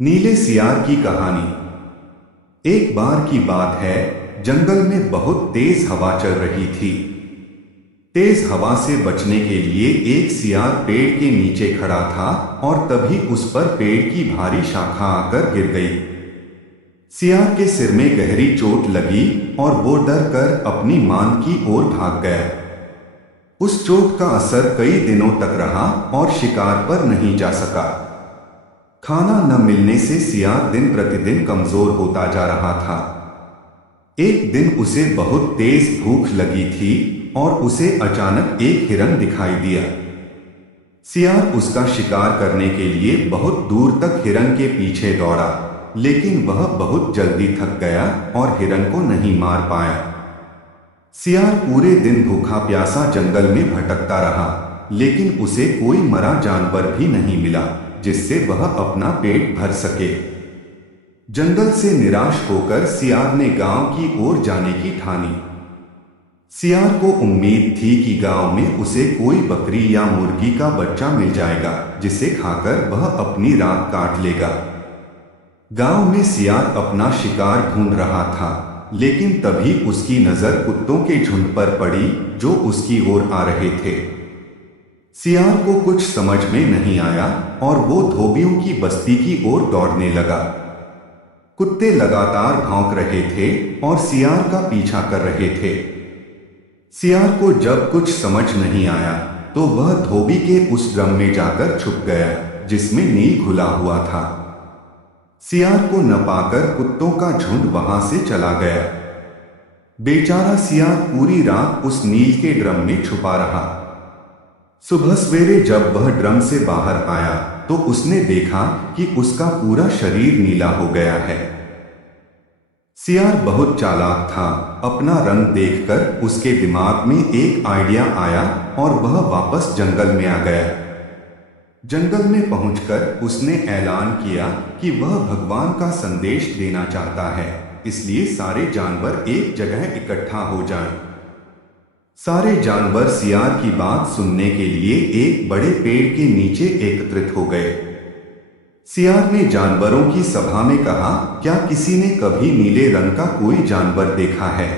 नीले सियार की कहानी। एक बार की बात है, जंगल में बहुत तेज हवा चल रही थी। तेज हवा से बचने के लिए एक सियार पेड़ के नीचे खड़ा था और तभी उस पर पेड़ की भारी शाखा आकर गिर गई। सियार के सिर में गहरी चोट लगी और वो डर कर अपनी मान की ओर भाग गया। उस चोट का असर कई दिनों तक रहा और शिकार पर नहीं जा सका। खाना न मिलने से सियार दिन प्रतिदिन कमजोर होता जा रहा था। एक दिन उसे बहुत तेज भूख लगी थी और उसे अचानक एक हिरन दिखाई दिया। सियार उसका शिकार करने के लिए बहुत दूर तक हिरन के पीछे दौड़ा, लेकिन वह बहुत जल्दी थक गया और हिरन को नहीं मार पाया। सियार पूरे दिन भूखा प्यासा जंगल में भटकता रहा, लेकिन उसे कोई मरा जानवर भी नहीं मिला जिससे वह अपना पेट भर सके। जंगल से निराश होकर सियार ने गांव की ओर जाने की ठानी। सियार को उम्मीद थी कि गांव में उसे कोई बकरी या मुर्गी का बच्चा मिल जाएगा जिसे खाकर वह अपनी रात काट लेगा। गांव में सियार अपना शिकार ढूंढ रहा था, लेकिन तभी उसकी नजर कुत्तों के झुंड पर पड़ी जो उसकी ओर आ रहे थे। सियार को कुछ समझ में नहीं आया और वो धोबियों की बस्ती की ओर दौड़ने लगा। कुत्ते लगातार भौंक रहे थे और सियार का पीछा कर रहे थे। सियार को जब कुछ समझ नहीं आया तो वह धोबी के उस ड्रम में जाकर छुप गया जिसमें नील घुला हुआ था। सियार को न पाकर कुत्तों का झुंड वहां से चला गया। बेचारा सियार पूरी रात उस नील के ड्रम में छुपा रहा। सुबह सवेरे जब वह ड्रम से बाहर आया तो उसने देखा कि उसका पूरा शरीर नीला हो गया है। सियार बहुत चालाक था। अपना रंग देखकर उसके दिमाग में एक आइडिया आया और वह वापस जंगल में आ गया। जंगल में पहुंचकर उसने ऐलान किया कि वह भगवान का संदेश देना चाहता है, इसलिए सारे जानवर एक जगह इकट्ठा हो जाएं। सारे जानवर सियार की बात सुनने के लिए एक बड़े पेड़ के नीचे एकत्रित हो गए। सियार ने जानवरों की सभा में कहा, क्या किसी ने कभी नीले रंग का कोई जानवर देखा है?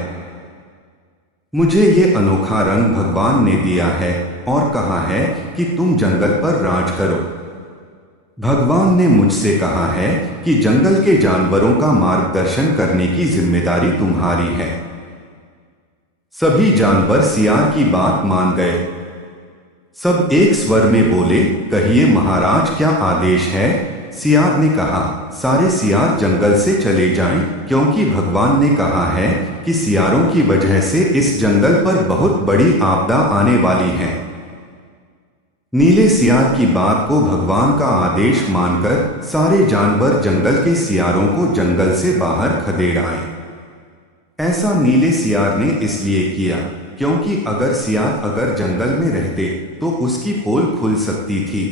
मुझे ये अनोखा रंग भगवान ने दिया है और कहा है कि तुम जंगल पर राज करो। भगवान ने मुझसे कहा है कि जंगल के जानवरों का मार्गदर्शन करने की जिम्मेदारी तुम्हारी है। सभी जानवर सियार की बात मान गए। सब एक स्वर में बोले, कहिए महाराज, क्या आदेश है? सियार ने कहा, सारे सियार जंगल से चले जाएं, क्योंकि भगवान ने कहा है कि सियारों की वजह से इस जंगल पर बहुत बड़ी आपदा आने वाली है। नीले सियार की बात को भगवान का आदेश मानकर सारे जानवर जंगल के सियारों को जंगल से बाहर खदेड़ आए। ऐसा नीले सियार ने इसलिए किया क्योंकि अगर सियार जंगल में रहते तो उसकी पोल खुल सकती थी।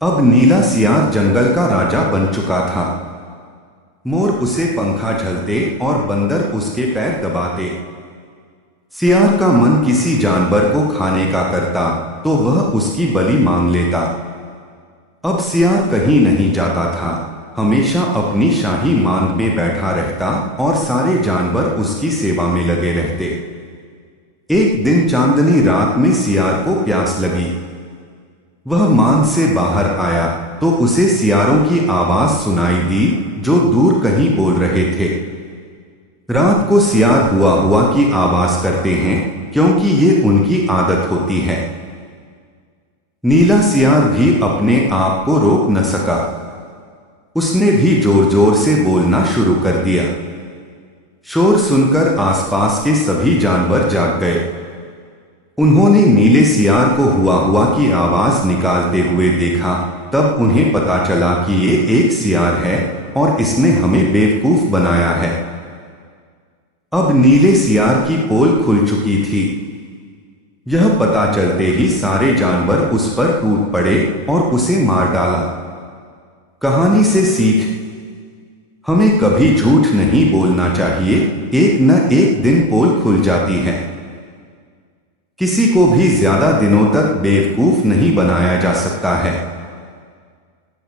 अब नीला सियार जंगल का राजा बन चुका था। मोर उसे पंखा झलते और बंदर उसके पैर दबाते। सियार का मन किसी जानवर को खाने का करता तो वह उसकी बलि मांग लेता। अब सियार कहीं नहीं जाता था, हमेशा अपनी शाही मांग में बैठा रहता और सारे जानवर उसकी सेवा में लगे रहते। एक दिन चांदनी रात में सियार को प्यास लगी। वह मांग से बाहर आया तो उसे सियारों की आवाज सुनाई दी जो दूर कहीं बोल रहे थे। रात को सियार हुआ हुआ की आवाज करते हैं क्योंकि ये उनकी आदत होती है। नीला सियार भी अपने आप को रोक न सका। उसने भी जोर जोर से बोलना शुरू कर दिया। शोर सुनकर आसपास के सभी जानवर जाग गए। उन्होंने नीले सियार को हुआ की आवाज निकालते हुए देखा। तब उन्हें पता चला कि ये एक सियार है और इसने हमें बेवकूफ बनाया है। अब नीले सियार की पोल खुल चुकी थी। यह पता चलते ही सारे जानवर उस पर टूट पड़े और उसे मार डाला। कहानी से सीख, हमें कभी झूठ नहीं बोलना चाहिए, एक न एक दिन पोल खुल जाती है। किसी को भी ज्यादा दिनों तक बेवकूफ नहीं बनाया जा सकता है।